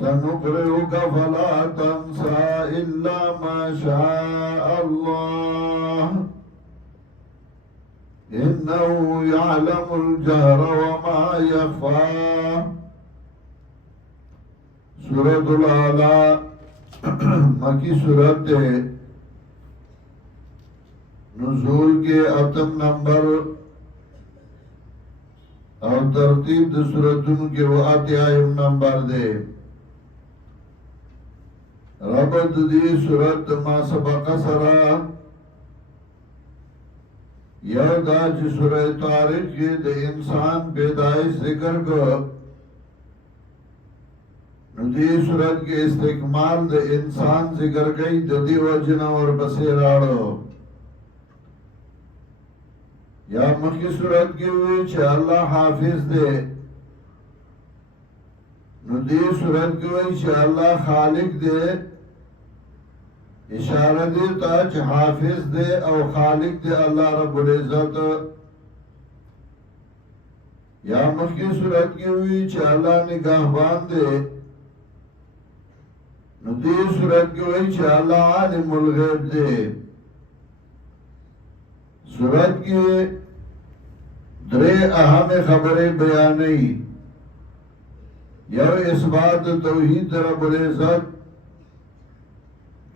سنقرئك فلا تنسى إلا ما شاء الله إنه يعلم الجهر وما يخفى. سورة الأعلى مکی سورت ہے، نزول کے 8 نمبر اور ترتیب د سورتوں کے وہ 8 نمبر دے. ربط دی سورت ما سبق سرا یو دا چی سورہ طارق کے د انسان پیدائش ذکر کو، دی سورت کے استقمال د انسان ذکر گئی دی وجنہ اور بسیراڑو. یا مخی سورت کی ہوئی چھے اللہ حافظ دے، دی سورت کی ہوئی چھے اللہ خالق دے، اشارہ دے تا چھے حافظ دے او خالق دے اللہ رب العزت. یا مخی سورت کی ہوئی چھے اللہ نگہبان دے، دی سورت کی ہوئی چھے اللہ عالم الغیب دے. سورت کی درے اہم خبریں بیانی، یو اثبات توحید رب العزت،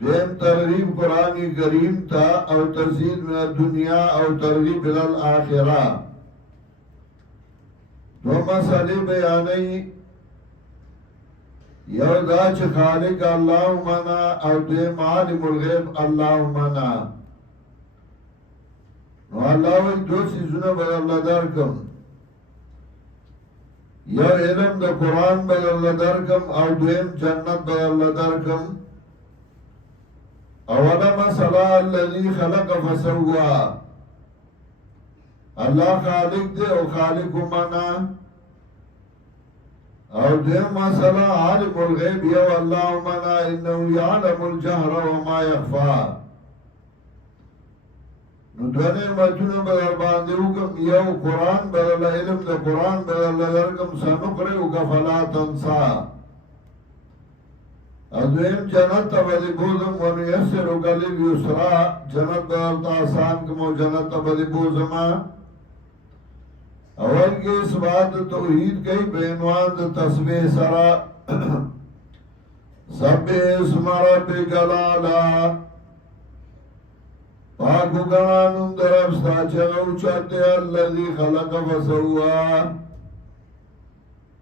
دیم ترغیب قرآن کریم تا او تزید من الدنیا او ترغیب الالآخرہ. دو مسئلے بیانی، یو دا چھ خالق اللہ منا او دیم عالم الغیب اللہ منا. نو اللہ وی دو چیزونه به الله درکم، یو علم د قرآن به الله درکم او دویم جنت به الله درکم. اولا مسئلہ الذی خلق فسوا، اللہ خالق دے او خالق منا. او دویم مسئلہ عالم الغیب یو اللہ منا انہو یعلم الجہر وما یخفا. نو دو نعمتون بدل باندے حکم، یو قرآن بدل علم دا قرآن بدل درکم سنقرئک فلا تنسا. ادویم جنت تبدی بوزم ونیسرک لیلیسرا، جنت بدل تا آسان کمو جنت تبدی بوزما. اول کے اس بات توحید کئی بینوان دا تسبیح سرا سب اسم ربک الاعلی، پاکو گنانم دربستا چگو چاہتے اللذی خلق فسوا.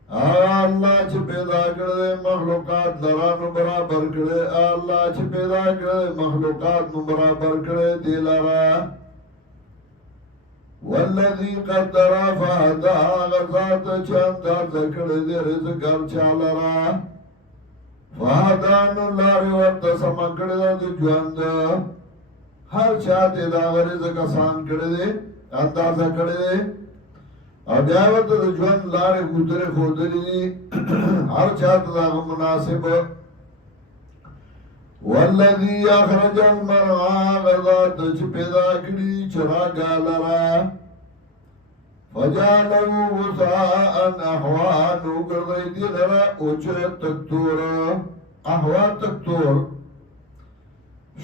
اللہ چھ پیدا کردے مخلوقات لرانو برابر کردے، اللہ چھ پیدا کردے مخلوقات نو برابر کردے دیلارا. والذی قدر فہدا غزات چاندہ ذکردے رزقر چالرا. فہدانو لاری ورد سمکردے دی جواند، ہر چاہتے دا رزق آسان کردے اندازہ کردے. اور بیاوت دا جوان لارے گودرے خودری ہر چاہتا دا مناسب. والذی اخرج المرعا غزات چھ پیدا کری چراگا لرا. فجالو غساءن احوانو گردائی دی لرا اوچے تکتور، احوا تکتور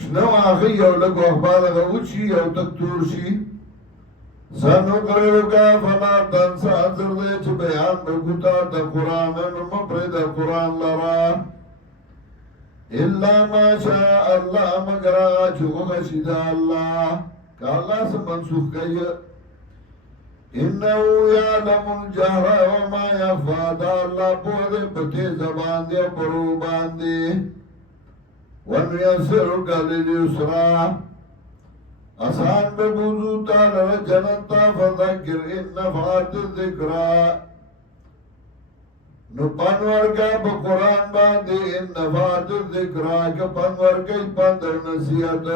شنو آخی یو لگو اخبار اگا اوچی یو تکتور شی. سنقرئکا فلا تنسا حضر دے چھ بیان بکتا دا قرآن نمپر دا قرآن لرا. اللہ ما شاء اللہ مگر آغا چکو خشید اللہ کہ اللہ سے منسوخ کئی. انہو یعلم الجہر وما یخفا، دا اللہ پودے پتے زبان دے پرو باندے. وَنُيَسِّرُكَ لِلْيُسْرَى، آسان بے بوزو تالر جنتا فذکر ان نفعت الذکرہ. نو پنور کا با قرآن باندے ان نفعت الذکرہ کہ پنور کئی پندر نصیحت،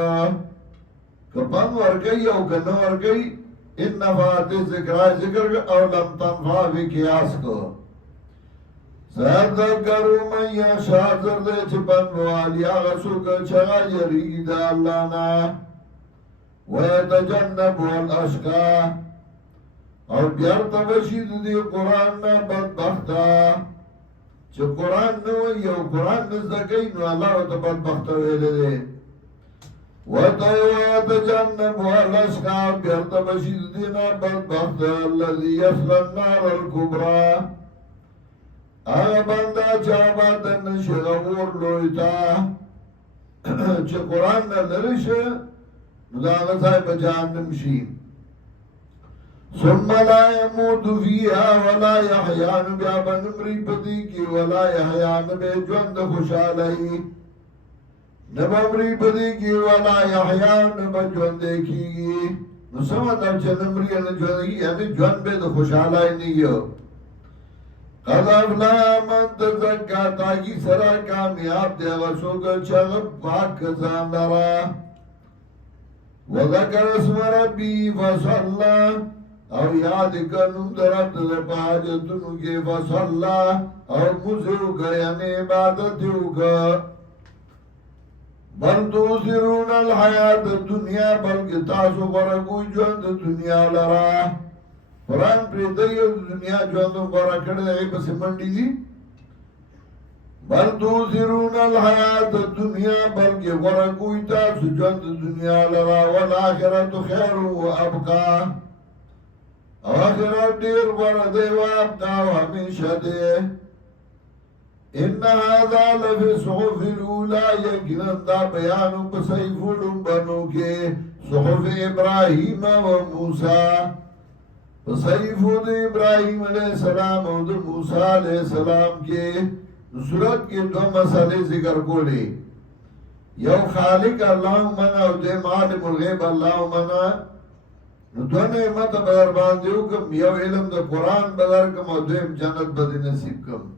کہ پنور کئی او کنور کئی ان نفعت الذکرہ ذکر کا او لم تنفع بھی قیاس کو. سَيَذَّكَّرُ مَن يَخْشَىٰ زردے چپن والی آغسو کا چگا یرید اللہ نا. وَيَتَجَنَّبُهَا الْأَشْقَىٰ، اور بیارتا بشید دی قرآن نا بدبختا چې قرآن نو یو قرآن نزده کوي نو الله ورته بدبخته ویلی دی ورته وایه تجنبها الاشقی بیرته بشي د دې نه بدبخته الذي یصلی النار الکبرى هغه بنده چې هغه دننه شي د اور لوی ته چې قرآن نه لرې شي نو د هغه ځای به جهنم شي ثم لا يموت فيها ولا يحيا نو بیا به نه مري په دې کې ولا يحيا نه به ژوند خوشحالۍ نه به مري په دې کې ولا يحيا نه به ژوندی کېږي نو څه مطلب چې نه مري نه ژوندی یعنې ژوند به د خوشحالۍ نه وي قد افلح من تزکا تاکی سرا کامیاب دی هغه څوک چې هغه پاک ځان لره وذکر اسم ربی فصلی او یاد کنم درب در پاجتنو کے فصلی او مزیو کا یعنی عبادتیو کا بل توسرون الحیات الدنیا بلکہ تاسو برکوی جوند دنیا لرا قرآن پریدیو دنیا جوندو برا کرده ای پس منڈی دی بل توسرون الحیات الدنیا بلکہ برکوی تاسو جوند دنیا لرا والآخرت خیر و ابقا او آخرت دیر برده و ابقا و ہمیشہ دے ان هذا لفی صحف الاولا یکنن دا بیانو پسیفولن بنو کے صحف ابراہیم و موسیٰ پسیفو دا ابراہیم علیہ السلام و دا موسیٰ علیہ السلام کے صورت کے دو مسئلے ذکر کو لے یو خالق اللہ منا و دیم عالم الغیب اللہ منا دو نعمت بدر باندیو کم یو علم دا قرآن بدر کم و دیم جنت بدی نصیب کم